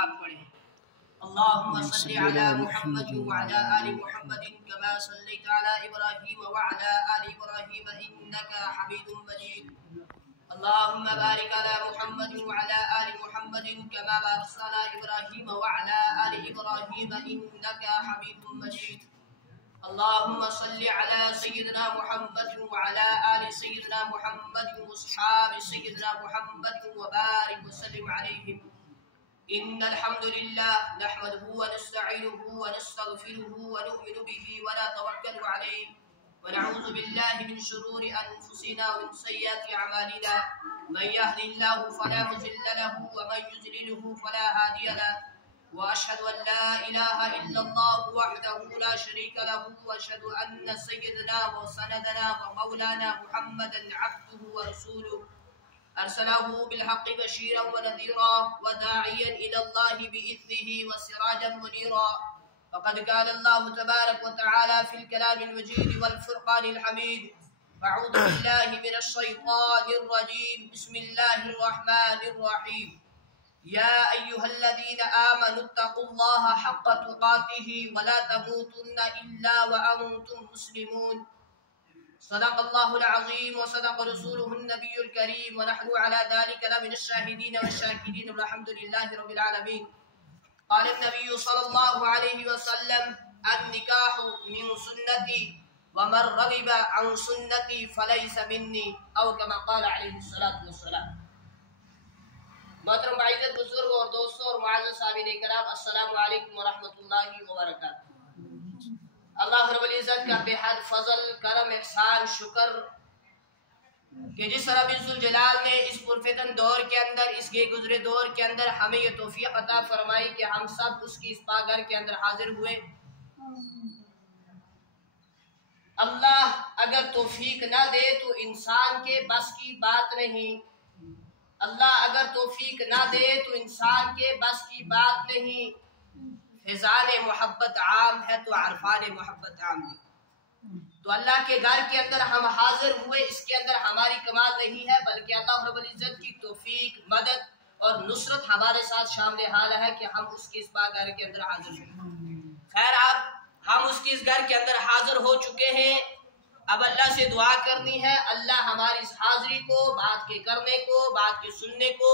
آپ پڑھیں۔ اللهم صل على محمد وعلى آل محمد كما صليت على إبراهيم وعلى آل إبراهيم إنك حميد مجيد. اللهم بارك على محمد وعلى آل محمد كما باركت على إبراهيم وعلى آل إبراهيم إنك حميد مجيد. اللهم صل على سيدنا محمد وعلى آل سيدنا محمد وأصحاب سيدنا محمد وبارك وسلم عليهم. إن الحمد لله نحمده ونستعينه ونستغفره ونؤمن به ونتوكل عليه ونعوذ بالله من شرور أنفسنا ومن سيئات أعمالنا. من يهد الله فلا مضل له ومن يضلله فلا هادي له. وأشهد أن لا إله إلا الله وحده لا شريك له وأشهد أن سيدنا وسندنا ومولانا محمدا عبده ورسوله أرسله بالحق بشيرا ونذيرا وداعيا إلى الله بإذنه وسراجا منيرا. وقد قال الله تبارك وتعالى في الكلام المجيد والفرقان الحميد: أعوذ بالله من الشيطان الرجيم. بسم الله الرحمن الرحيم. يا أيها الذين آمنوا اتقوا الله حق تقاته ولا تموتن إلا وأنتم مسلمون. صدق الله العظيم وصدق رسوله النبي الكريم ونحن على ذلك لمن الشاهدين والشاكرين والحمد لله رب العالمين. قال النبي صلى الله عليه وسلم: النكاح من سنتي ومن رغب عن سنتي فليس مني، أو كما قال عليه الصلاة والسلام. محترم بعزت بزرگ اور دوستوں اور معزز صاحبین کرام، السلام علیکم ورحمۃ اللہ وبرکاتہ. اللہ رب العزت کا بے حد فضل، کرم، احسان، شکر کہ جس رب الجلال نے اس پرفتن دور کے اندر، اس گئے گزرے دور کے اندر ہمیں یہ توفیق عطا فرمائی کہ ہم سب اس کی اس پاگھر کے اندر حاضر ہوئے. اللہ اگر توفیق نہ دے تو انسان کے بس کی بات نہیں. اللہ اگر توفیق نہ دے تو انسان کے بس کی بات نہیں. فیضان محبت عام ہے تو عرفان محبت عام نہیں. تو اللہ کے گھر کے اندر ہم حاضر ہوئے، اس کے اندر ہماری کمال نہیں ہے بلکہ اللہ رب العزت کی توفیق، مدد اور نصرت ہمارے ساتھ شامل حال ہے کہ ہم اس کی اس گھر کے اندر حاضر ہوئے. خیر، اب ہم اس کی اس گھر کے اندر حاضر ہو چکے ہیں. اب اللہ سے دعا کرنی ہے اللہ ہماری اس حاضری کو، بات کے کرنے کو، بات کے سننے کو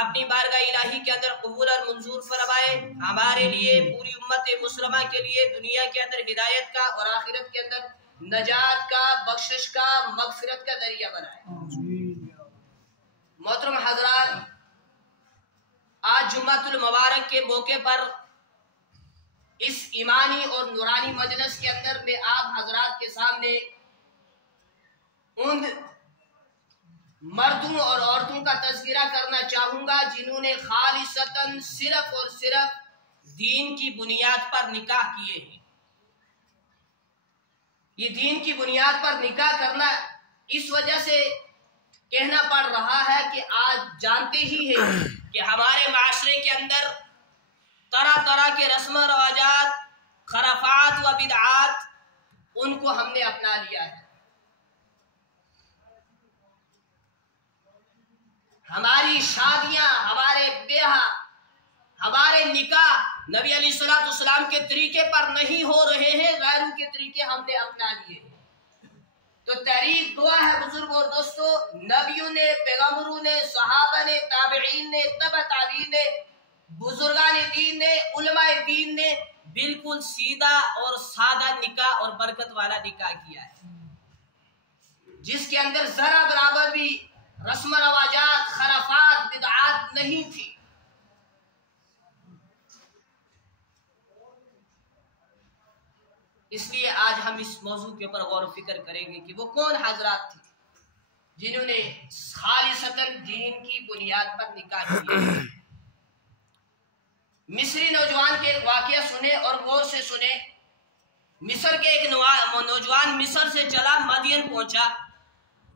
اپنی بارگاہ الہی کے اندر قبول اور منظور فرمائے. ہمارے لیے، پوری امت مسلمہ کے لیے دنیا کے اندر ہدایت کا اور آخرت کے اندر نجات کا، بخشش کا، مغفرت کا ذریعہ بنائے. محترم حضرات، آج جمعۃ المبارک کے موقع پر اس ایمانی اور نورانی مجلس کے اندر میں آپ حضرات کے سامنے ان مردوں اور عورتوں کا تذکرہ کرنا چاہوں گا جنہوں نے خالصتاً صرف اور صرف دین کی بنیاد پر نکاح کیے ہیں. یہ دین کی بنیاد پر نکاح کرنا اس وجہ سے کہنا پڑ رہا ہے کہ آج جانتے ہی ہیں کہ ہمارے معاشرے کے اندر طرح طرح کے رسم و رواجات، خرافات و بدعات، ان کو ہم نے اپنا لیا ہے. ہماری شادیاں، ہمارے بیاہ، ہمارے نکاح نبی علیہ الصلوۃ والسلام کے طریقے پر نہیں ہو رہے ہیں، غیروں کے طریقے ہم نے اپنا لیے. تو تحریک دعا ہے بزرگ اور دوستو، نبیوں نے، پیغمبروں نے، صحابہ نے، تابعین نے، تبع تابعین نے، بزرگان دین نے، علماء دین نے بالکل سیدھا اور سادہ نکاح اور برکت والا نکاح کیا ہے، جس کے اندر ذرا برابر بھی رسم و رواجات، خرافات، بدعات نہیں تھی. اس لیے آج ہم اس موضوع کے اوپر غور و فکر کریں گے کہ وہ کون حضرات تھے جنہوں نے خالصتاً دین کی بنیاد پر نکاح کیا. مصری نوجوان کے واقعہ سنے اور غور سے سنے. مصر کے ایک نوجوان مصر سے چلا، مدین پہنچا.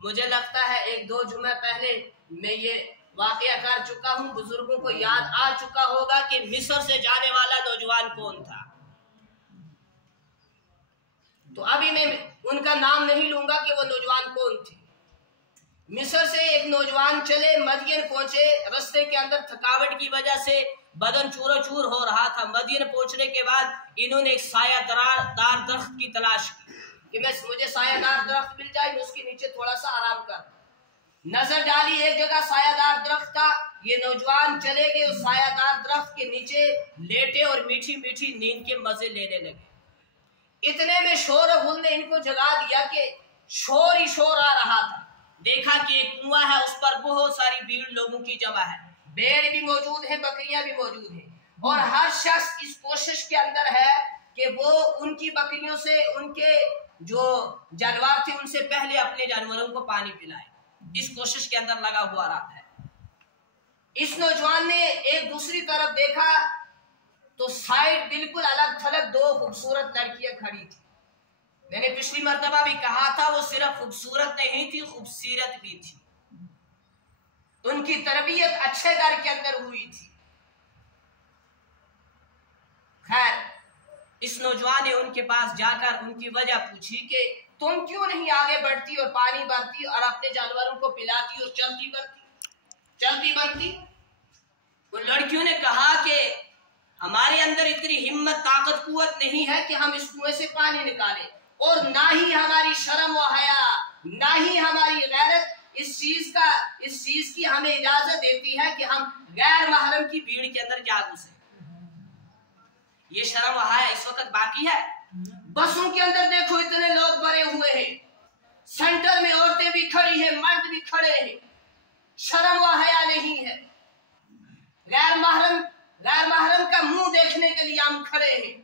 مجھے لگتا ہے 1-2 جمعہ پہلے میں یہ واقعہ کر چکا ہوں، بزرگوں کو یاد آ چکا ہوگا کہ مصر سے جانے والا نوجوان کون تھا. تو ابھی میں ان کا نام نہیں لوں گا کہ وہ نوجوان کون تھے. مصر سے ایک نوجوان چلے، مدین پہنچے. رستے کے اندر تھکاوٹ کی وجہ سے بدن چورو چور ہو رہا تھا۔ مدینہ پہنچنے کے بعد انہوں نے ایک سایہ دار درخت کی تلاش کی کہ مجھے سایہ دار درخت مل جائے، اس کے نیچے تھوڑا سا آرام کر۔ نظر ڈالی، ایک جگہ سایہ دار درخت تھا، یہ نوجوان چلے گئے اس سایہ دار درخت کے نیچے لیٹے اور میٹھی میٹھی نیند کے مزے لینے لگے۔ اتنے میں شور و غل نے ان کو جگا دیا کہ شور ہی شور آ رہا تھا۔ دیکھا کہ ایک کنواں ہے، اس پر بہت ساری بھیڑ لوگوں کی جمع ہے، بھیڑ بھی موجود ہیں، بکریاں بھی موجود ہیں، اور ہر شخص اس کوشش کے اندر ہے کہ وہ ان کی بکریوں سے، ان کے جو جانور تھے ان سے پہلے اپنے جانوروں کو پانی پلائے، اس کوشش کے اندر لگا ہوا رہا ہے۔ اس نوجوان نے ایک دوسری طرف دیکھا تو سائڈ بالکل الگ تھلگ دو خوبصورت لڑکیاں کھڑی تھی۔ میں نے پچھلی مرتبہ بھی کہا تھا وہ صرف خوبصورت نہیں تھی، خوبصیرت بھی تھی۔ ان کی تربیت اچھے گھر کے اندر ہوئی تھی۔ خیر، اس نوجوان نے ان کے پاس جا کر ان کی وجہ پوچھی کہ تم کیوں نہیں آگے بڑھتی اور پانی بھرتی اور اپنے جانوروں کو پلاتی اور چلتی بنتی؟ ان لڑکیوں نے کہا کہ ہمارے اندر اتنی ہمت طاقت قوت نہیں ہے کہ ہم اس کنویں سے پانی نکالیں، اور نہ ہی ہماری شرم و حیا، نہ ہی ہماری غیرت اس چیز کی ہمیں اجازت دیتی ہے کہ ہم غیر محرم کی بھیڑ کے اندر جا گھسیں۔ یہ شرم و حیا اس وقت باقی ہے؟ بسوں کے اندر دیکھو اتنے لوگ بھرے ہوئے ہیں، سینٹر میں عورتیں بھی کھڑی ہیں، مرد بھی کھڑے ہیں، شرم و حیا نہیں ہے۔ غیر محرم کا منہ دیکھنے کے لیے ہم کھڑے ہیں،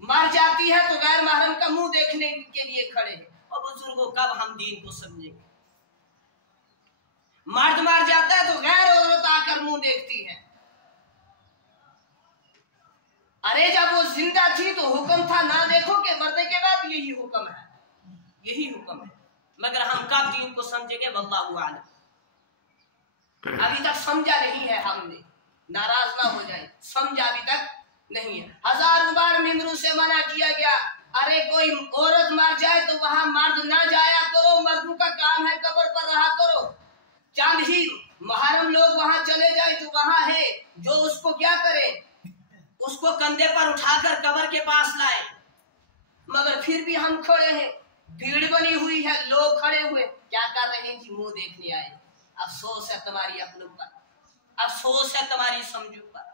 مر جاتی ہے تو غیر محرم کا منہ دیکھنے کے لیے کھڑے ہیں۔ اور بزرگوں کب ہم دین کو سمجھیں گے؟ مرد مر جاتا ہے تو غیر عورت آ کر منہ دیکھتی ہے۔ ارے جب وہ زندہ تھی تو حکم تھا نہ دیکھو، کہ مرنے کے بعد یہی حکم ہے، یہی حکم ہے، مگر ہم کب دین کو سمجھیں گے؟ واللہ اعلم۔ ابھی تک سمجھا نہیں ہے ہم نے، ناراض نہ ہو جائے، سمجھا ابھی تک نہیں ہے۔ ہزار بار ممبروں سے منع کیا گیا، ارے کوئی عورت مر جائے تو وہاں مرد نہ جایا کرو، مردوں کا کام ہے، قبر پر رہا کرو۔ چند ہی محرم لوگ وہاں چلے جائیں جو وہاں ہے، جو اس کو کیا کرے، اس کو کندھے پر اٹھا کر قبر کے پاس لائے، مگر پھر بھی ہم کھڑے ہیں، بھیڑ بنی ہوئی ہے، لوگ کھڑے ہوئے، کیا کر رہے ہیں جی؟ منہ دیکھنے آئے۔ افسوس ہے تمہاری عقلوں پر، افسوس ہے تمہاری سمجھوں پر،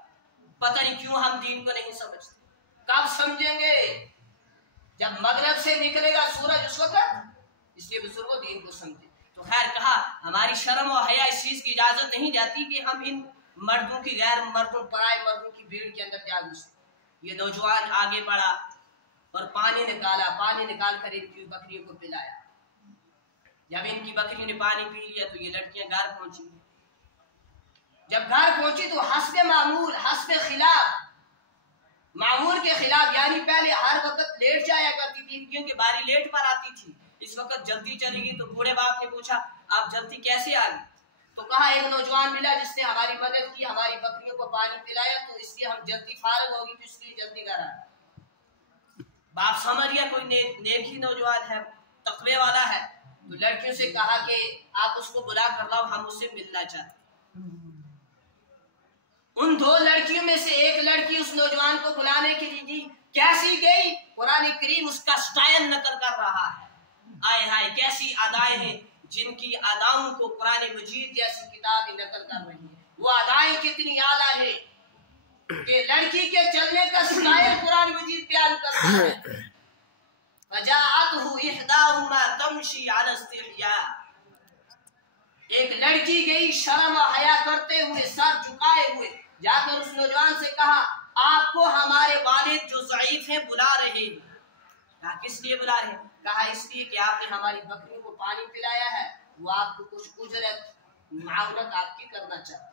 پتہ نہیں کیوں ہم دین کو نہیں سمجھتے۔ کب سمجھیں گے؟ جب مغرب سے نکلے گا سورج، اس وقت۔ اس لیے بزرگوں دین کو سمجھے۔ تو خیر کہا ہماری شرم و حیا اس چیز کی اجازت نہیں جاتی کہ ہم ان مردوں کی، غیر مردوں، پرائے مردوں کی بھیڑ کے اندر جا گھسیں۔ یہ نوجوان آگے بڑھا اور پانی نکالا، پانی نکال کر ان کی بکریوں کو پلایا۔ جب ان کی بکریوں نے پانی پی لیا تو یہ لڑکیاں گھر پہنچی۔ جب گھر پہنچی تو حسب معمول، حسب خلاف، معمول کے خلاف، یعنی پہلے ہر وقت لیٹ جایا کرتی تھی کیونکہ باری لیٹ پر آتی تھی، اس وقت جلدی چلی گئی۔ تو بوڑھے باپ نے پوچھا آپ جلدی کیسے آ گئی؟ تو کہا ایک نوجوان ملا جس نے ہماری مدد کی، ہماری بکریوں کو پانی پلایا، تو اس لیے ہم جلدی فارغ ہوگی، تو اس لیے جلدی گھر آئے۔ باپ سمجھ گیا کوئی نیک ہی نوجوان ہے، تقوی والا ہے، تو لڑکیوں سے کہا کہ آپ اس کو بلا کر لاؤ، ہم اس سے ملنا چاہتے ہیں۔ ان دو لڑکیوں میں سے ایک لڑکی اس نوجوان کو بلانے کے لیے گئی، کیسی گئی؟ قرآن کریم اس کا سٹائل نقل کر رہا ہے۔ آئے ہائے کیسی ادائیں ہیں جن کی اداؤں کو قرآن مجید جیسی کتاب نقل کر رہی ہے۔ وہ ادائیں کتنی اعلیٰ ہے کہ لڑکی کے چلنے کا سٹائل قرآن مجید بیان کرتا ہے۔ فَجَاءَتْهُ إِحْدَاهُمَا تَمْشِي عَلَى اسْتِحْيَاءٍ، ایک لڑکی گئی شرم و حیا کرتے ہوئے، سر جھکائے ہوئے، جا کر اس نوجوان سے کہا آپ کو ہمارے والد جو ضعیف ہیں بلا رہے ہیں۔ کہا کس لیے بلا رہے ہیں؟ کہا اس لیے کہ آپ نے ہماری بکریوں کو پانی پلایا ہے، وہ آپ کو کچھ اجرت معاونت آپ کی کرنا چاہتے۔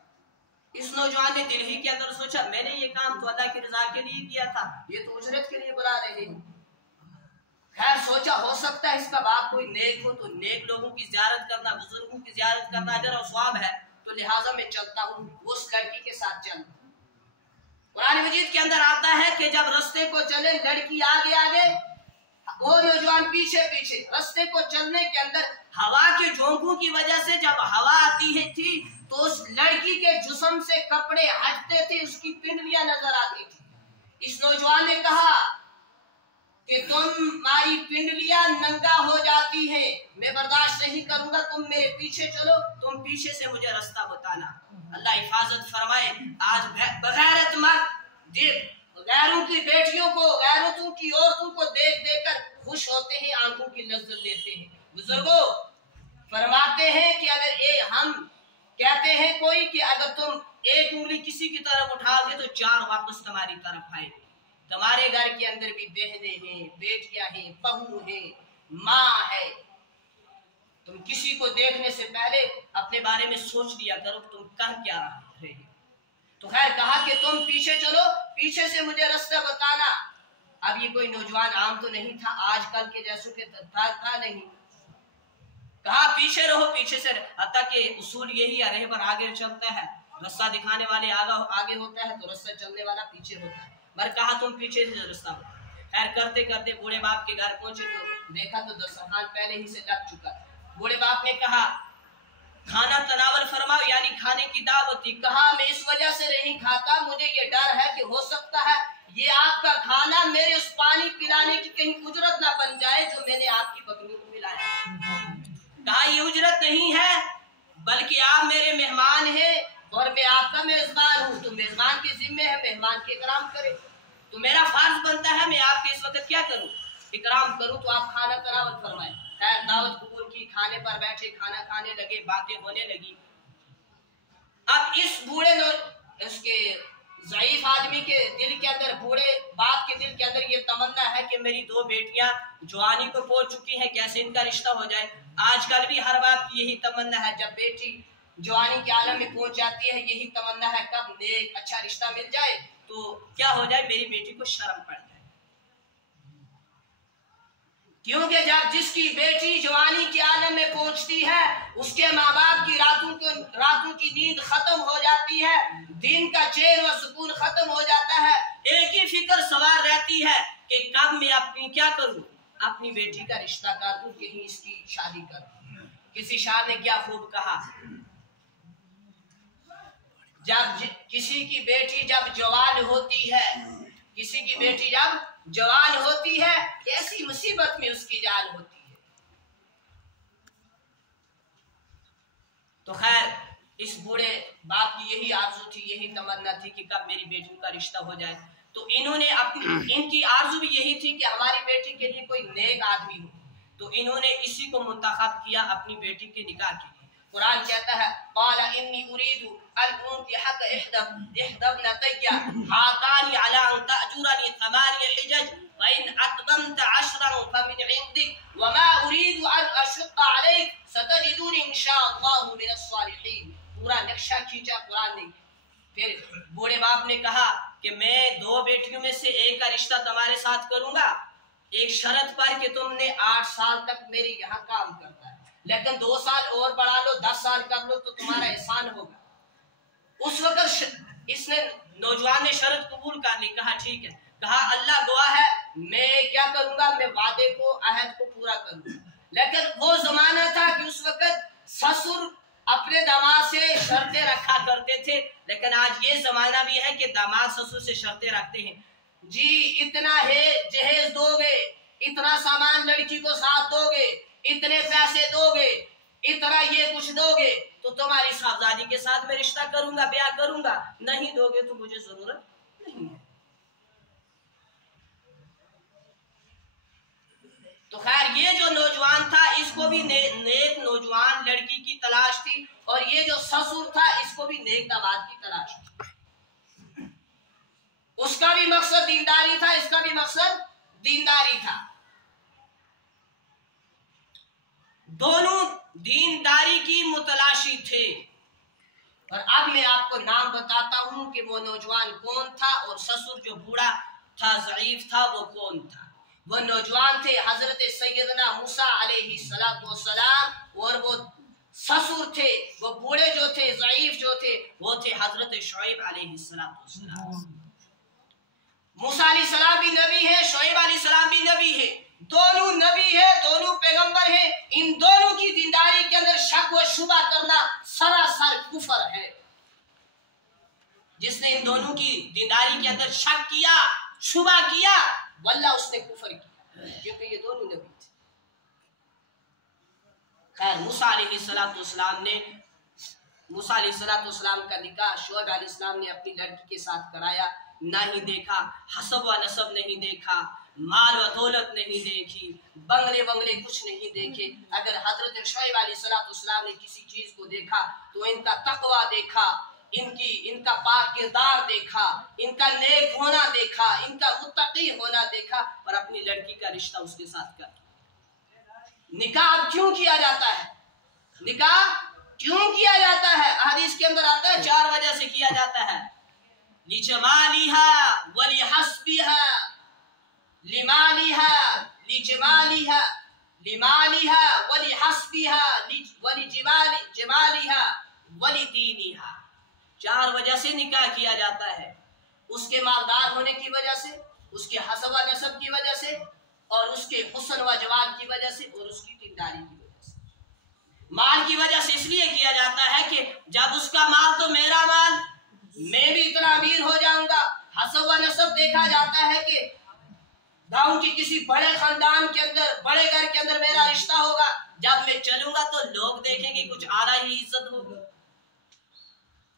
اس نوجوان نے دل ہی کے اندر سوچا میں نے یہ کام تو اللہ کی رضا کے لیے کیا تھا، یہ تو اجرت کے لیے بلا رہے ہیں۔ خیر سوچا ہو سکتا ہے اس کا باپ کوئی نیک ہو، تو نیک لوگوں کی زیارت کرنا، بزرگوں کی زیارت کرنا اجر و ثواب ہے، تو لہٰذا میں چلتا ہوں، اس لڑکی کے ساتھ چل۔ قرآن مجید کے اندر آتا ہے کہ جب رستے کو چلے، لڑکی آگے آگے، वो नौजवान पीछे पीछे रास्ते को चलने के अंदर हवा के झोंकों की वजह से जब हवा आती है थी तो उस लड़की के जिस्म से कपड़े हटते थे, उसकी पिंडलियां नजर आती थी। इस नौजवान ने कहा कि तुम्हारी पिंडलियां नंगा हो जाती है, मैं बर्दाश्त नहीं करूंगा, तुम मेरे पीछे चलो, तुम पीछे से मुझे रास्ता बताना। अल्लाह हिफाजत फरमाए। आज बगैरत मर्द गैरों की बेटियों को, गैरों की औरतों को देख देख कर खुश होते हैं, आंखों की लज्जत लेते हैं। बुजुर्गों फरमाते हैं कि अगर हम कहते हैं कोई कि अगर तुम एक उंगली किसी की तरफ उठाओगे तो 4 वापस तुम्हारी तरफ आएगी। तुम्हारे घर के अंदर भी बहनें हैं, बेटियां हैं, बहू हैं, माँ है। तुम किसी को देखने से पहले अपने बारे में सोच लिया करो तुम कर क्या रहे हो। तो खैर कहा कि तुम पीछे चलो, पीछे से मुझे रास्ता बताना। अब ये कोई नौजवान आम तो नहीं था, आजकल के जैसों के था नहीं। कहा पीछे रहो, पीछे से। हत्ता कि उसूल यही है, रहे पर आगे चलता है, रास्ता दिखाने वाले आगे होता है तो रास्ता चलने वाला पीछे होता है। मगर कहा तुम पीछे से रास्ता बताओ। खैर करते करते बूढ़े बाप के घर पहुंचे तो देखा तो दस्तरखान पहले ही से लग चुका। बूढ़े बाप ने कहा खाना तनावल फरमाओ, यानी खाने की दावत थी। कहा मैं इस वजह से नहीं खाता, मुझे ये डर है कि हो सकता है ये आपका खाना मेरे उस पानी पिलाने की कहीं उजरत ना बन जाए जो मैंने आपकी बकरियों को पिलाया। कहा ये उजरत नहीं है, बल्कि आप मेरे मेहमान हैं और मैं आपका मेजबान हूँ। तो मेजबान के जिम्मे है मेहमान के इकराम करे, तो मेरा फर्ज बनता है मैं आपके इस वक्त क्या करूँ, इकराम करूँ। तो आप खाना तनावल फरमाए। खैर दावत कबूल की, खाने पर बैठे, खाना खाने लगे, बातें होने लगी। अब इस बूढ़े उसके ज़ईफ आदमी के दिल के अंदर, बूढ़े बाप के दिल के अंदर ये तमन्ना है कि मेरी 2 बेटियां जवानी को पहुंच चुकी हैं, कैसे इनका रिश्ता हो जाए। आजकल भी हर बाप की यही तमन्ना है, जब बेटी जवानी के आलम में पहुंच जाती है यही तमन्ना है कब नेक अच्छा रिश्ता मिल जाए तो क्या हो जाए, मेरी बेटी को शर्म पड़ जाए। क्योंकि जब जिसकी बेटी जवानी के आलम में पहुंचती है उसके माँ बाप की रातों की नींद खत्म हो जाती है, दिन का चैन और सुकून खत्म हो जाता है। एक ही फिक्र सवार रहती है कि कब मैं अपनी क्या करूं, अपनी बेटी का रिश्ता कर दूं, कहीं इसकी शादी कर दूं। किसी शायर ने क्या खूब कहा, जब किसी की बेटी जब जवान होती है, किसी की बेटी जब जवान होती है कैसी मुसीबत में उसकी जान होती है। तो खैर इस बूढ़े बाप की यही आरज़ू थी, यही तमन्ना थी कि कब मेरी बेटी का रिश्ता हो जाए। तो इन्होंने इनकी आरज़ू भी यही थी कि हमारी बेटी के लिए कोई नेक आदमी हो, तो इन्होंने इसी को मुंतखब किया अपनी बेटी के निकाह के लिए। कुरान कहता है क़ाला इन्नी उरीदु अन उनकिहक इहदबनतैया हातानी अला अन तअजुरनी 8 हिजज व इन अतममत 10 फमिन इंदिक व मा उरीदु अन अशुक्का अलैक सतजिदूनी इंशाअल्लाहु मिनस सालिहीन। पूरा नक्शा खींचा कुरान ने। फिर बूढ़े बाप ने कहा कि मैं 2 बेटियों में से एक का रिश्ता तुम्हारे साथ करूंगा, एक शर्त पर कि तुमने 8 साल तक मेरे यहाँ काम करना है, लेकिन 2 साल और बढ़ा लो, 10 साल कर लो तो तुम्हारा एहसान होगा। उस वक्त इसने नौजवान ने शर्त कबूल कर ली। कहा ठीक है। कहा अल्लाह गवाह है मैं क्या करूंगा, मैं वादे को अहद को पूरा करूंगा। लेकिन वो जमाना था कि उस वक्त ससुर अपने दामाद से शर्तें रखा करते थे, लेकिन आज ये जमाना भी है कि दामाद ससुर से शर्तें रखते हैं। जी इतना है जहेज दोगे, इतना सामान लड़की को साथ दोगे, इतने पैसे दोगे, इतना ये कुछ दोगे तो तुम्हारी साहबजादी के साथ मैं रिश्ता करूंगा, ब्याह करूंगा, नहीं दोगे तो मुझे जरूरत नहीं है। तो खैर ये जो नौजवान था इसको भी नेक नौजवान लड़की की तलाश थी, और ये जो ससुर था इसको भी नेक दामाद की तलाश थी। उसका भी मकसद दीनदारी था, इसका भी मकसद दीनदारी था। दोनों दीनदारी की मुतलाशी थे। और अब मैं आपको नाम बताता हूं कि वो नौजवान कौन था और ससुर जो बूढ़ा था ज़ईफ था वो कौन था। वो नौजवान थे हजरत सैयदना मूसा अलैहिस्सलाम, और वो ससुर थे, वो बूढ़े जो थे ज़ईफ जो थे वो थे हजरत शुएब अलैहिस्सलाम। मूसा अलैहिस्सलाम भी नबी है, शुएब अलैहिस्सलाम भी नबी है, दोनों नबी है, दोनों पैगंबर है, इन दोनों की दीनदारी के अंदर शक व शुबा करना सरासर कुफर है। जिसने इन दोनों की दीनदारी के अंदर शक किया, शुबा किया, वल्लाह उसने कुफर किया, क्योंकि ये दोनों नबी थे। खैर, मूसा अलैहिस्सलाम का निकाह शुएब अलैहिस्सलाम ने अपनी लड़की के साथ कराया। ना ही देखा, हसब व नसब नहीं देखा, माल व दौलत नहीं देखी, बंगले बंगले कुछ नहीं देखे। अगर हजरत शुएब अलैहिस्सलाम ने किसी चीज को देखा तो इनका तकवा देखा, इनका पाक किरदार देखा, इनका नेक होना देखा, इनका मुत्तकी होना देखा, और अपनी लड़की का रिश्ता उसके साथ कर। निकाह क्यों किया जाता है? निकाह क्यों किया जाता है? हदीस के अंदर आता है 4 वजह से किया जाता है। लिजमालिहा वलिहस्बिहा, लिमालिहा लिजमालिहा, लिमालिहा वलिहस्बिहा, वलिजमालिहा वलिदीनिहा। 4 वजह से निकाह किया जाता है। उसके मालदार होने की वजह से, उसके हसब व नसब की वजह से, और उसके हुस्न व जवाल की वजह से, और उसकी दीनदारी की वजह से। माल की वजह से इसलिए किया जाता है कि जब उसका माल तो मेरा माल, मैं भी इतना अमीर हो जाऊंगा। हसब व नसब देखा जाता है कि गांव के किसी बड़े खानदान के अंदर, बड़े घर के अंदर मेरा रिश्ता होगा। जब मैं चलूंगा तो लोग देखेंगे कुछ आला ही इज्जत होगी।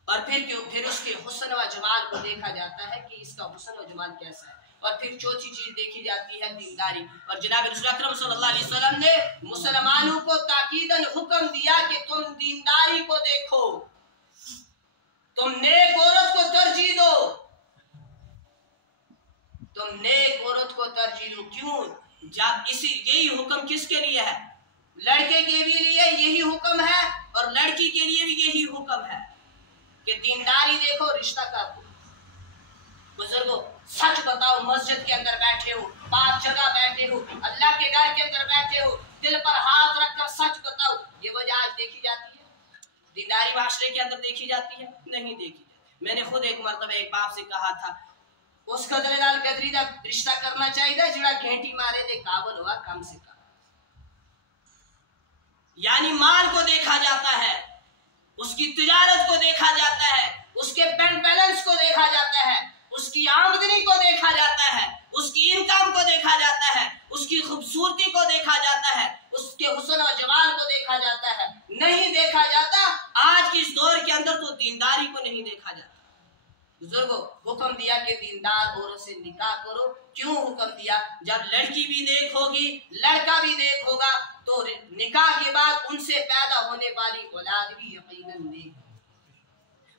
और फिर उसके हुस्न व जमाल को देखा जाता है कि इसका हुस्न व जमाल कैसा है। और फिर चौथी चीज देखी जाती है दीनदारी। और जनाब रसूल अकरम सल्लल्लाहु अलैहि वसल्लम ने मुसलमानों को ताकीदन हुक्म दिया कि तुम दीनदारी को देखो, तुम नेक औरत को तरजीह दो, तुम नेक औरत को तरजीह दो। क्यों? जब यही हुक्म किसके लिए है? लड़के के भी लिए यही हुक्म है और लड़की के लिए भी यही हुक्म है कि दीनदारी देखो, रिश्ता करो। बुजुर्गों, सच बताओ, मस्जिद के अंदर बैठे हो, पाक जगह बैठे हो, अल्लाह के घर के अंदर बैठे हो, दिल पर हाथ रखकर सच बताओ, ये वजह आज देखी जाती है? दीनदारी माशरे के अंदर देखी जाती है? नहीं देखी जाती। मैंने खुद एक मरतबा एक बाप से कहा था, उस कदरे नाल कदरी दा रिश्ता करना चाहिए जिहड़ा घेंटी मारे दे काबल हुआ कम से कम। यानी माल को देखा जाता है, उसकी तिजारत को देखा जाता है, उसके बैंक बैलेंस को देखा जाता है, उसकी आमदनी को देखा जाता है, उसकी इनकम को देखा जाता है, उसकी खूबसूरती को देखा जाता है, उसके हुस्न और जमाल को देखा जाता है। नहीं देखा जाता आज के इस दौर के अंदर तो दीनदारी को नहीं देखा जाता। बुजुर्गों, हुक्म दिया कि दीनदार औरत से निकाह करो। क्यों हुक्म दिया? जब लड़की भी नेक होगी, लड़का भी नेक होगा, तो निकाह के बाद उनसे पैदा होने वाली औलाद भी यकीनन नेक।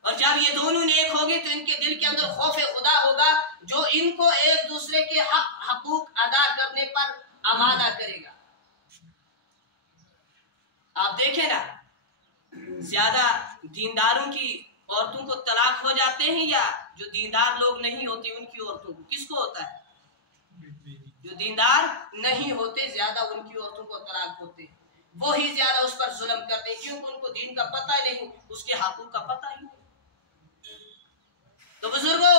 और जब ये दोनों नेक होंगे तो इनके दिल के अंदर खौफ खुदा होगा, जो इनको एक दूसरे के हकूक अदा करने पर आमादा करेगा। आप देखें ना, ज्यादा दीनदारों की औरतों को तलाक हो जाते हैं, या जो दीनदार लोग नहीं होते उनकी औरतों को? किसको होता है? जो दीनदार नहीं होते ज्यादा उनकी औरतों को तलाक होते हैं। वो ही ज्यादा उस पर जुल्म करते हैं, क्योंकि उनको दीन का पता नहीं, उसके हकूक का पता ही नहीं। तो बुजुर्गों,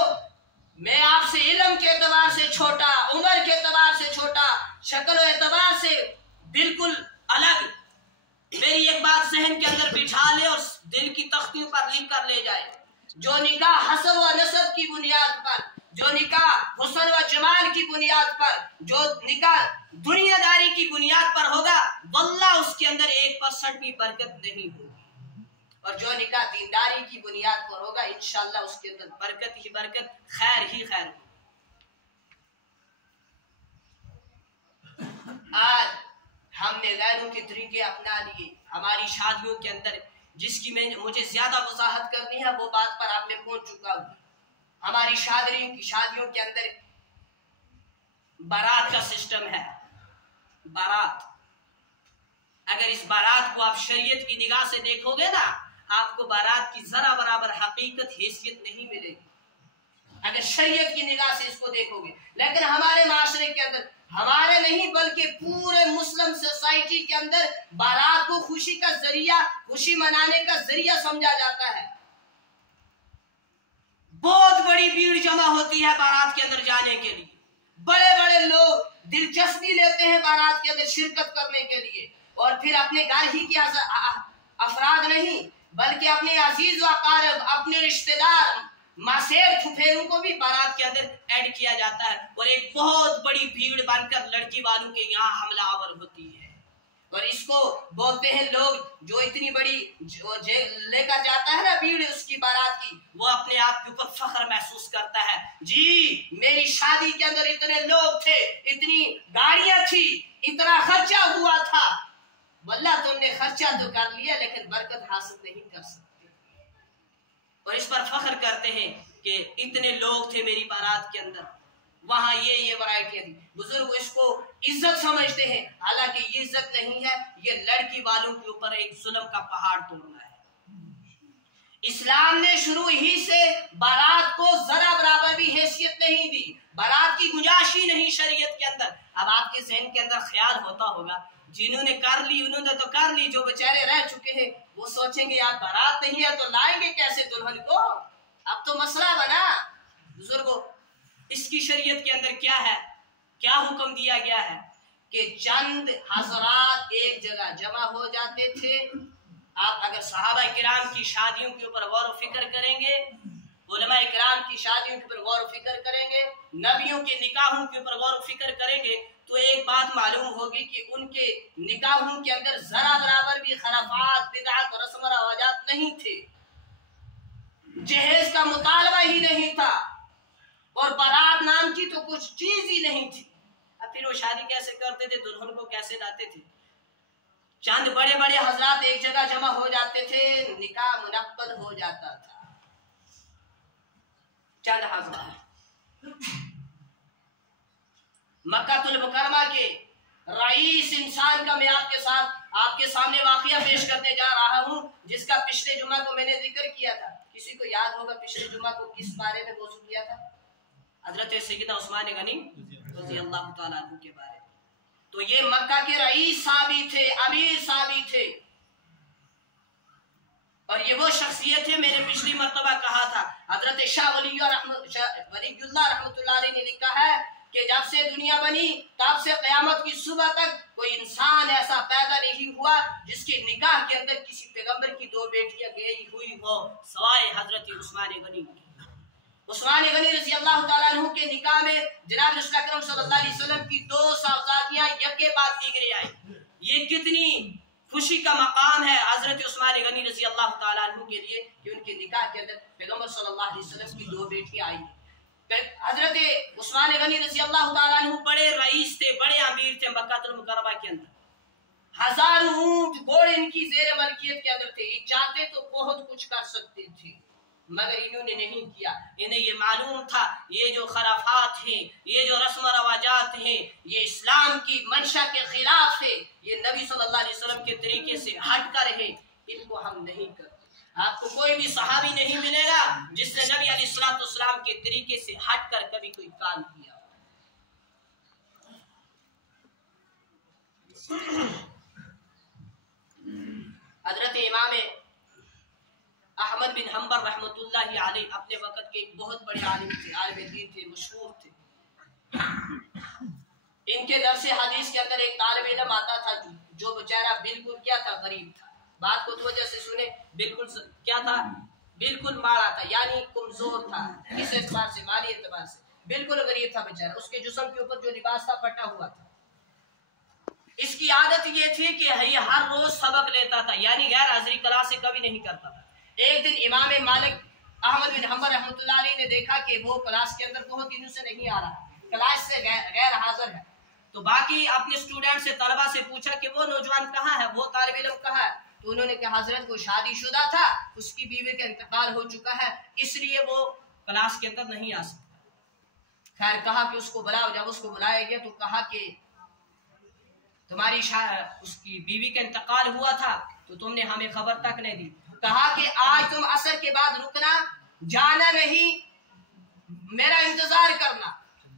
मैं आपसे इल्म के एतबार से छोटा, उम्र के एतबार से छोटा, शक्ल और एतबार से बिल्कुल अलग, मेरी एक बात सहन के अंदर बिठा ले और दिल की तख्तियों पर लिख कर ले जाए। जो निकाह हसब व नसब की बुनियाद पर, जो निकाह हुस्न व जमाल की बुनियाद पर, जो निकाह दुनियादारी की बुनियाद पर होगा, वल्लाह उसके अंदर 1% भी बरकत नहीं होगी। और जो निकाह दीनदारी की बुनियाद पर होगा, इंशाअल्लाह उसके अंदर बरकत ही बरकत, खैर ही खैर होगा। आज हमने गैरों के तरीके अपना लिए हमारी शादियों के अंदर, जिसकी मुझे ज्यादा वजाहत करनी है, वो बात पर आप में पहुंच चुका हूं। हमारी शादियों के अंदर बारात का सिस्टम है। बारात, अगर इस बारात को आप शरीयत की निगाह से देखोगे ना, आपको बारात की जरा बराबर हकीकत हैसियत नहीं मिलेगी अगर शरीयत की निगाह से इसको देखोगे। लेकिन हमारे माशरे के अंदर, हमारे नहीं बल्कि पूरे मुस्लिम सोसाइटी के अंदर बारात को खुशी का जरिया, खुशी मनाने का जरिया समझा जाता है। बहुत बड़ी भीड़ जमा होती है बारात के अंदर जाने के लिए, बड़े बड़े लोग دلچسپی لیتے ہیں بارات کے اندر شرکت کرنے کے لیے، اور پھر اپنے گھر ہی کے افراد نہیں بلکہ اپنے عزیز و اقارب، اپنے رشتہ دار، ماسیر پھپھیروں کو بھی بارات کے اندر ایڈ کیا جاتا ہے، اور ایک بہت بڑی بھیڑ بن کر لڑکی والوں کے یہاں حملہ آور ہوتی ہے۔ اور اس کو بولتے ہیں لوگ، جو اتنی بڑی جو لے کر جاتا ہے نا بھیڑ اس کی بارات کی، وہ اپنے آپ کے اوپر فخر محسوس کرتا ہے، جی میری شادی کے اندر اتنے لوگ تھے، اتنی گاڑیاں تھی، اتنا خرچہ ہوا تھا۔ واللہ تم نے خرچہ تو کر لیا لیکن برکت حاصل نہیں کر سکتے، اور اس پر فخر کرتے ہیں کہ اتنے لوگ تھے میری بارات کے اندر، وہاں یہ ورائٹیاں تھی۔ بزرگ اس کو عزت سمجھتے ہیں، حالانکہ یہ عزت نہیں ہے، یہ لڑکی والوں کے اوپر ایک ظلم کا پہاڑ توڑنا ہے۔ اسلام نے شروع ہی سے بارات کو ذرا برابر بھی حیثیت نہیں دی، بارات کی گنجائش ہی نہیں شریعت کے اندر۔ اب آپ کے ذہن کے اندر خیال ہوتا ہوگا جنہوں نے کر لی انہوں نے تو کر لی، جو بیچارے رہ چکے ہیں وہ سوچیں گے آپ بارات نہیں ہے تو لائیں گے کیسے دلہن کو، اب تو مسئلہ بنا۔ بزرگوں اس کی شریعت کے اندر کیا ہے، کیا حکم دیا گیا ہے کہ چند حضرات ایک جگہ جمع ہو جاتے تھے۔ آپ اگر صحابہ کرام کی شادیوں کے اوپر غور و فکر کریں گے، علماء کرام کی شادیوں کے اوپر غور و فکر کریں گے، نبیوں کے نکاحوں کے اوپر غور و فکر کریں گے، تو ایک بات معلوم ہوگی کہ ان کے نکاحوں کے اندر ذرا برابر بھی خرافات، بدعات اور رسم و رواجات نہیں تھے، جہیز کا مطالبہ ہی نہیں تھا، اور بارات نام کی تو کچھ چیز ہی نہیں تھی۔ اب پھر وہ شادی کیسے کرتے تھے، دلہن کو کیسے لاتے تھے؟ چند بڑے بڑے حضرات ایک جگہ جمع ہو جاتے تھے، نکاح منعقد ہو جاتا تھا۔ چند حضرات مکہ المکرمہ کے رئیس انسان کا میں آپ کے سامنے واقعہ پیش کرنے جا رہا ہوں، جس کا پچھلے جمعہ کو میں نے ذکر کیا تھا۔ کسی کو یاد ہوگا پچھلے جمعہ کو کس بارے میں موضوع کیا تھا؟ حضرت سیدنا عثمان غنی رضی اللہ تعالیٰ عنہ کے بارے میں۔ تو یہ مکہ کے رئیس صحابی تھے، امیر صحابی تھے، اور یہ وہ شخصیت ہے، میں نے پچھلی مرتبہ کہا تھا، حضرت شاہ ولی اللہ رحمۃ اللہ علیہ نے لکھا ہے کہ جب سے دنیا بنی تب سے قیامت کی صبح تک کوئی انسان ایسا پیدا نہیں ہوا جس کے نکاح کے اندر کسی پیغمبر کی دو بیٹیاں گئی ہوئی ہو سوائے حضرت عثمان غنی کی۔ عثمان غنی رضی اللہ تعالیٰ عنہ کے نکاح میں جناب رسول اکرم صلی اللہ علیہ وسلم کی دو صاحبزادیاں یکے بعد دیگرے آئی۔ یہ کتنی خوشی کا مقام ہے حضرت عثمان غنی رضی اللہ تعالیٰ عنہ کے لیے کہ ان کے نکاح کے اندر پیغمبر صلی اللہ علیہ وسلم کی دو بیٹیاں آئی۔ حضرت عثمان غنی رضی اللہ تعالیٰ عنہ بڑے رئیس تھے، بڑے امیر تھے مکہ المکرمہ کے اندر۔ ہزاروں اونٹ گھوڑے ان کی زیر ملکیت کے اندر تھے، یہ چاہتے تو بہت کچھ کر سکتے تھے، مگر انہوں نے نہیں کیا۔ انہیں یہ معلوم تھا یہ جو خرافات ہیں، یہ جو رسم و رواجات ہیں، یہ اسلام کی منشا کے خلاف ہے، یہ نبی صلی اللہ علیہ وسلم کے طریقے سے ہٹ کر ہے، ان کو ہم نہیں کرتے۔ آپ کو کوئی بھی صحابی نہیں ملے گا جس نے نبی علیہ السلام کے طریقے سے ہٹ کر کبھی کوئی کام کیا۔ حضرت امام احمد بن حنبل رحمۃ اللہ علیہ اپنے وقت کے ایک بہت بڑے عالم تھے، عالم دین تھے، مشہور تھے۔ ان کے درس حدیث کے اندر ایک طالب علم آتا تھا جو بیچارہ بالکل کیا تھا، غریب تھا۔ بات کو توجہ سے سنے، بالکل کیا تھا؟ بالکل مارا تھا، یعنی کمزور تھا، کس اعتبار سے؟ مالی اعتبار سے بالکل غریب تھا بیچارہ۔ اس کے جسم کے اوپر جو لباس تھا پھٹا ہوا تھا۔ اس کی عادت یہ تھی کہ یہ ہر روز سبق لیتا تھا، یعنی غیر حاضری کلاس سے کبھی نہیں کرتا تھا۔ ایک دن امام مالک احمد بن حنبل رحمۃ اللہ علیہ نے دیکھا کہ وہ کلاس کے اندر بہت دنوں سے نہیں آ رہا، کلاس سے غیر حاضر ہے، تو باقی اپنے اسٹوڈنٹ سے، طلبہ سے پوچھا کہ وہ نوجوان کہاں ہے، وہ طالب علم کہاں ہے؟ تو انہوں نے کہا حضرت وہ شادی شدہ تھا، اس کی بیوی کا انتقال ہو چکا ہے، اس لیے وہ کلاس کے اندر نہیں آ سکتا۔ خیر کہا کہ اس کو بلاؤ۔ جب اس کو بلایا گیا تو کہا کہ تمہاری اس کی بیوی کا انتقال ہوا تھا تو تم نے ہمیں خبر تک نہیں دی۔ کہا کہ آج تم عصر کے بعد رکنا، جانا نہیں، میرا انتظار کرنا۔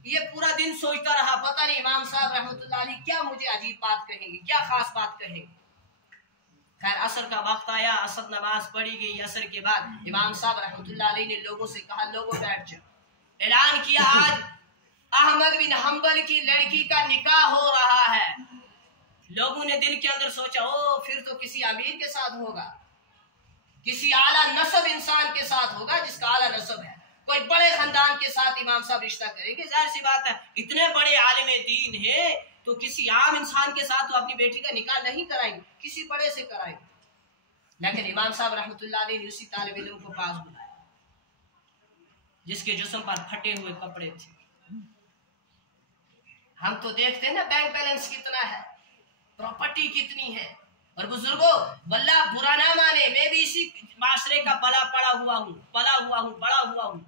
یہ پورا دن سوچتا رہا، پتہ نہیں امام صاحب رحمۃ اللہ علیہ کیا مجھے عجیب بات کہیں گے، کیا خاص بات کہیں گے۔ خیر عصر کا وقت آیا، عصر نماز پڑھی گئی۔ عصر کے بعد امام صاحب رحمۃ اللہ علیہ نے لوگوں سے کہا لوگوں بیٹھ جاؤ۔ اعلان کیا آج अहमद बिन हम्बल की लड़की का निकाह हो रहा है। लोगों ने दिल के अंदर सोचा, ओ फिर तो किसी अमीर के साथ होगा, किसी आला नसब इंसान के साथ होगा जिसका आला नसब है, कोई बड़े खानदान के साथ इमाम साहब रिश्ता करेंगे। जाहिर सी बात है, इतने बड़े आलिम दीन है तो किसी आम इंसान के साथ तो अपनी बेटी का निकाह नहीं कराएंगे, किसी बड़े से कराएंगे। लेकिन इमाम साहब रहमतुल्लाह अलैह ने उसी तालिब इल्म को पास बुलाया जिसके जिस्म पर फटे हुए कपड़े थे। हम तो देखते हैं ना बैंक बैलेंस कितना है, प्रॉपर्टी कितनी है। और बुजुर्गों, वल्लाह बुरा ना माने, मैं भी इसी माशरे का पला हुआ हूँ, बड़ा हुआ हूँ।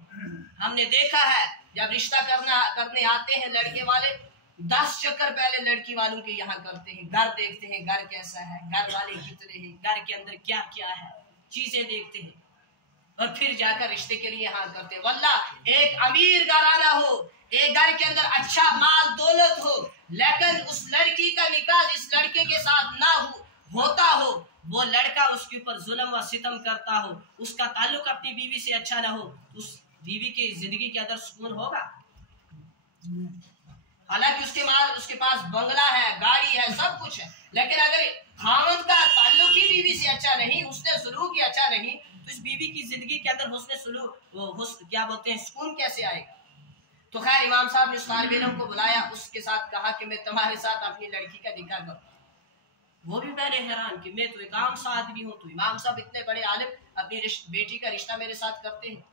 हमने देखा है जब रिश्ता करने आते हैं लड़के वाले, 10 चक्कर पहले लड़की वालों के यहाँ करते हैं, घर देखते हैं, घर कैसा है, घर वाले कितने हैं, घर के अंदर क्या क्या है, चीजें देखते हैं और फिर जाकर रिश्ते के लिए यहाँ करते हैं। वल्लाह एक अमीर घराना हो, एक घर के अंदर अच्छा माल दौलत हो, लेकिन उस लड़की का निकाह जिस लड़के के साथ ना होता हो, वो लड़का उसके ऊपर जुल्म व सितम करता हो, उसका ताल्लुक अपनी बीवी से अच्छा ना हो, उस बीवी की जिंदगी के अंदर सुकून होगा? हालांकि उसके पास बंगला है, गाड़ी है, सब कुछ है, लेकिन अगर खामद का ताल्लुक ही बीवी से अच्छा नहीं, उसने सुलूक ही अच्छा नहीं, तो इस बीवी की जिंदगी के अंदर हुस्न सुलूक क्या बोलते हैं, सुकून कैसे आएगा? तो खैर इमाम साहब ने उस तालिब इल्म को बुलाया, उसके साथ कहा कि मैं तुम्हारे साथ अपनी लड़की का निकाह करूँ। वो भी पहले हैरान कि मैं तो एक आम सा आदमी हूँ, तो इमाम साहब इतने बड़े आलिम अपनी बेटी का रिश्ता मेरे साथ करते हैं।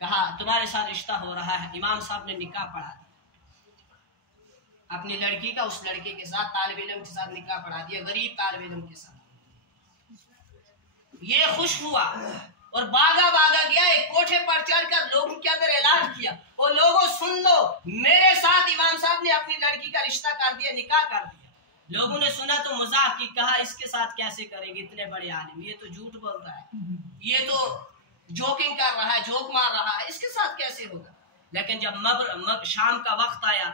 कहा तुम्हारे साथ रिश्ता हो रहा है। इमाम साहब ने निकाह पढ़ा दिया अपनी लड़की का, उस लड़के के साथ, तालिब इल्म के साथ निकाह पढ़ा दिया, गरीब तालिब इल्म के साथ। ये खुश हुआ और भागा गया, एक कोठे पर चढ़कर लोगों के अंदर ऐलान किया, ओ लोगों सुन लो, मेरे साथ इमाम साहब ने अपनी लड़की का रिश्ता कर दिया, निकाह कर दिया। लोगों ने सुना तो मजाक की, कहा इसके साथ कैसे करेंगे, इतने बड़े आलिम, ये तो झूठ बोलता है, ये तो जोकिंग कर रहा है, जोक मार रहा है, इसके साथ कैसे होगा। लेकिन जब शाम का वक्त आया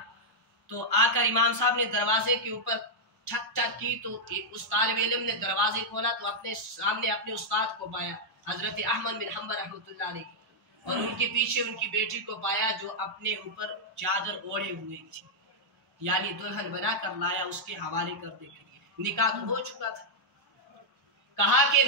तो आकर इमाम साहब ने दरवाजे के ऊपर ठक ठक की, तो उस तालिब इल्म ने दरवाजे खोला तो अपने सामने अपने उस्ताद को पाया, हजरत अहमद बिन हम्बल रहमतुल्लाह अलैह, और उनके पीछे उनकी बेटी को पाया जो अपने ऊपर चादर ओढ़े हुए थी, यानी दुल्हन बना कर लाया उसके हवाले करने के लिए। निकाह तो हो चुका था। कहा कि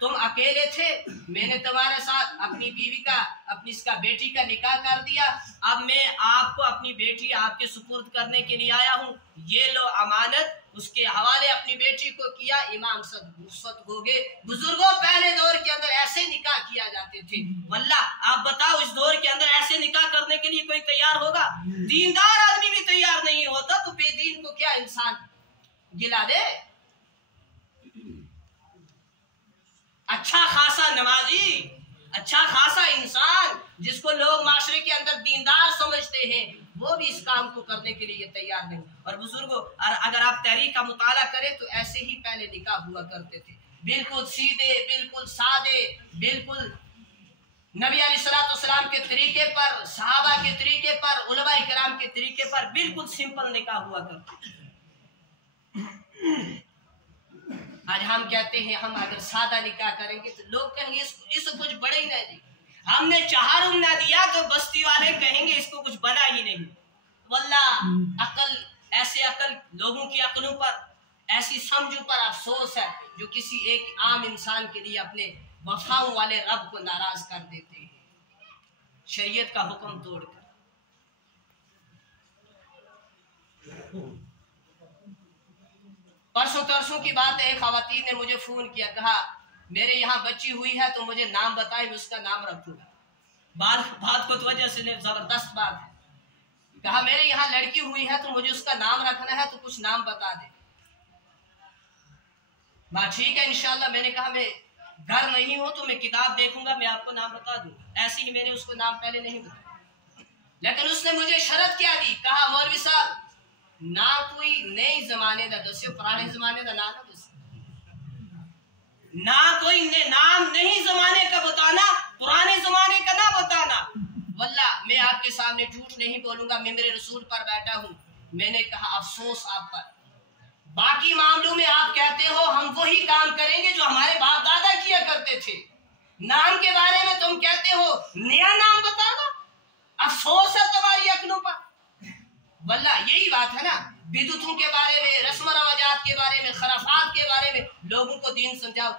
तुम अकेले थे, मैंने तुम्हारे साथ अपनी बीवी का, अपनी इसका बेटी का निकाह कर दिया, अब मैं आपको अपनी बेटी आपके सुपुर्द करने के लिए आया हूँ, ये लो अमानत। उसके हवाले अपनी बेटी को किया। इमाम सब गुस्सत हो गए। बुजुर्गों, पहले दौर के अंदर ऐसे निकाह किया जाते थे। वल्लाह आप बताओ, इस दौर के अंदर ऐसे निकाह करने के लिए कोई तैयार होगा? दीनदार आदमी भी तैयार नहीं होता तो बेदीन को क्या इंसान गिला दे? अच्छा खासा नमाजी, अच्छा खासा इंसान जिसको लोग माशरे के अंदर दीनदार समझते हैं, वो भी इस काम को करने के लिए तैयार नहीं। और बुजुर्गों, अगर आप तहरीक का मुताला करें तो ऐसे ही पहले निकाह हुआ करते थे, बिल्कुल सीधे, बिल्कुल सादे, बिल्कुल नबी अलैहिस्सलाम के तरीके पर, सहाबा के तरीके पर, उलमा इकराम के तरीके पर बिल्कुल सिंपल निकाह हुआ करते। आज हम कहते हैं हम अगर सादा निकाह करेंगे तो लोग कहेंगे इसको कुछ बड़े ही नहीं, हमने चाहरुम ना दिया तो बस्ती वाले कहेंगे इसको कुछ बना ही नहीं। वल्लाह ऐसे अकल लोगों की अकलों पर, ऐसी समझों पर अफसोस है जो किसी एक आम इंसान के लिए अपने वफाओं वाले रब को नाराज कर देते हैं, शरीयत का हुक्म तोड़कर। परसों तरसों की बात है, एक खवातीन ने मुझे फोन किया, कहा मेरे यहाँ बच्ची हुई है तो मुझे नाम बताए, मैं उसका नाम रखूंगा। बात को तो वजह से जबरदस्त बात है। कहा मेरे यहाँ लड़की हुई है तो मुझे उसका नाम रखना है, तो कुछ नाम बता दे। बात ठीक है इंशाल्लाह। मैंने कहा मैं घर नहीं हूं तो मैं किताब देखूंगा, मैं आपको नाम बता दूंगा। ऐसे ही मैंने उसको नाम पहले नहीं बताया, लेकिन उसने मुझे शर्त क्या दी, कहा मौलवी साहब ना कोई नए जमाने का दस्यो, पुराने जमाने का ना ना कोई नाम नहीं जमाने का बताना, पुराने जमाने का ना बताना। वल्लाह मैं आपके सामने झूठ नहीं बोलूंगा, मैं मेरे रसूल पर बैठा हूँ। मैंने कहा अफसोस आप पर, बाकी मामलों में आप कहते हो हम वही काम करेंगे जो हमारे बाप दादा किया करते थे, नाम के बारे में तुम कहते हो नया नाम बताना। अफसोस है तुम्हारी अकलों पर। वल्लाह यही बात है ना, बिदअतों के बारे में, रस्म रवाजात के बारे में, खराफात के बारे में लोगों को दीन समझाओ।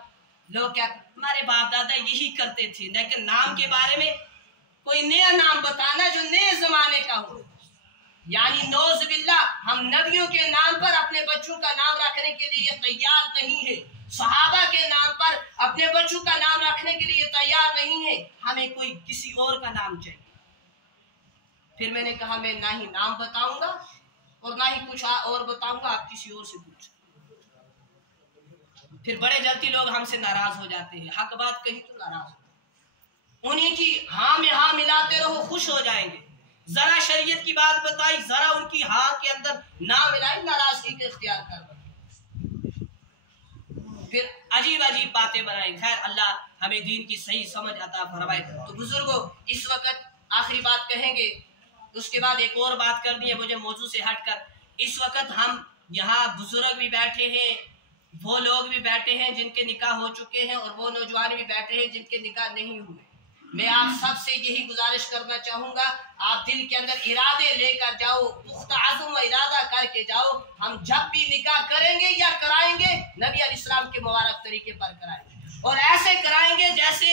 लोग क्या, हमारे बाप दादा यही करते थे, लेकिन नाम के बारे में कोई नया नाम बताना जो नए जमाने का हो। यानी नौज बिल्ला, हम नबियों के नाम पर अपने बच्चों का नाम रखने के लिए तैयार नहीं है, सहाबा के नाम पर अपने बच्चों का नाम रखने के लिए तैयार नहीं है, हमें कोई किसी और का नाम चाहिए। फिर मैंने कहा मैं ना ही नाम बताऊंगा और ना ही कुछ और बताऊंगा, आप किसी और से पूछो। फिर बड़े जल्दी लोग हमसे नाराज हो जाते हैं, हक बात कही तो नाराज हो, उन्हीं की हाँ में हाँ मिलाते रहो, खुश हो जाएंगे। जरा शरीयत की बात बताई, जरा उनकी हाँ के अंदर ना मिलाई, नाराजगी के इख्तियार कर बैठे, फिर अजीब अजीब बातें बनाई। खैर अल्लाह हमें दीन की सही समझ अता फरमाए। तो बुजुर्गों, इस वक्त आखिरी बात कहेंगे, उसके बाद एक और बात करनी है मुझे मौजू से हटकर। इस वक्त हम यहाँ बुजुर्ग भी बैठे हैं, वो लोग भी बैठे हैं जिनके निकाह हो चुके हैं, और वो नौजवान भी बैठे हैं जिनके निकाह नहीं हुए। मैं आप सबसे यही गुजारिश करना चाहूंगा, आप दिल के अंदर इरादे लेकर जाओ, पुख्ता अज़्म इरादा करके जाओ। हम जब भी निकाह करेंगे या कराएंगे, नबी अलैहिस्सलाम के मुबारक तरीके पर कराएंगे, और ऐसे कराएंगे जैसे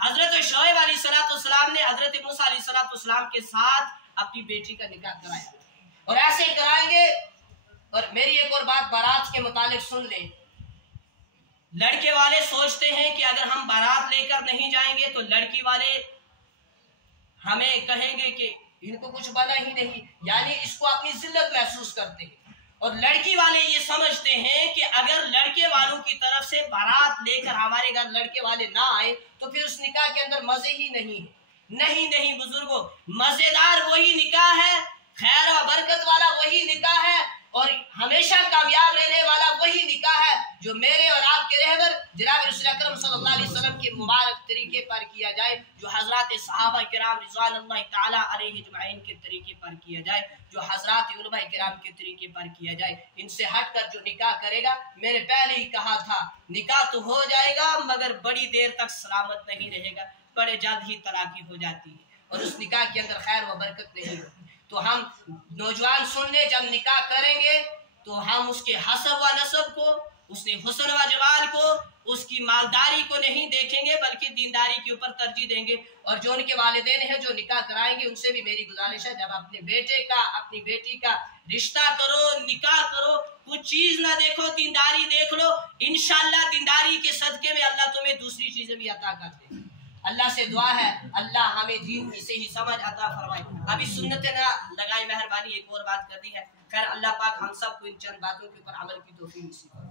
हजरत शोएब अलैहिस्सलाम ने हजरत मूसा अलैहिस्सलाम के साथ अपनी बेटी का निकाह कराया, और ऐसे कराएंगे। और मेरी एक और बात बारात के मुतालिक सुन ले। लड़के वाले सोचते हैं कि अगर हम बारात लेकर नहीं जाएंगे तो लड़की वाले हमें कहेंगे कि इनको कुछ बना ही नहीं, यानी इसको अपनी जिल्लत महसूस करते हैं। और लड़की वाले ये समझते हैं कि अगर लड़के वालों की तरफ से बारात लेकर हमारे घर लड़के वाले ना आए तो फिर उस निकाह के अंदर मजे ही नहीं है। नहीं नहीं बुजुर्गों, मजेदार वही निकाह है, खैर और बरकत वाला वही निकाह है, और हमेशा कामयाब रहने वाला वही निकाह है जो मेरे और आपके रहबर जनाब रसूल अकरम सल्लल्लाहु अलैहि वसल्लम के मुबारक तरीके पर किया जाए, जो हजरत सहाबा किराम रिज़वानुल्लाह ताला अलैहि अजमईन के तरीके पर किया जाए, जो हजरत उलमा किराम के तरीके पर किया जाए। इनसे हटकर जो निकाह करेगा, मैंने पहले ही कहा था, निकाह तो हो जाएगा मगर बड़ी देर तक सलामत नहीं रहेगा, बड़े जल्द ही तलाकी हो जाती है, और उस निकाह के अंदर खैर व बरकत नहीं होती। तो हम नौजवान सुन ले, जब निकाह करेंगे तो हम उसके हसब व नसब को, उसने हुस्न व जमाल को, उसकी मालदारी को नहीं देखेंगे, बल्कि दीनदारी के ऊपर तरजीह देंगे। और जो उनके वालिदैन हैं जो निकाह कराएंगे, उनसे भी मेरी गुजारिश है, जब अपने बेटे का अपनी बेटी का रिश्ता करो, निकाह करो, कुछ चीज ना देखो, दीनदारी देख लो। इंशाअल्लाह दीनदारी के सदके में अल्लाह तुम्हें दूसरी चीजें भी अता कर देगा। अल्लाह से दुआ है अल्लाह हमें दीन की सही समझ अता फरमाए। अभी सुन्नत ना लगाए, मेहरबानी एक और बात करनी है। खैर अल्लाह पाक हम सबको इन चंद बातों के ऊपर अमल की तौफीक नसीब करे।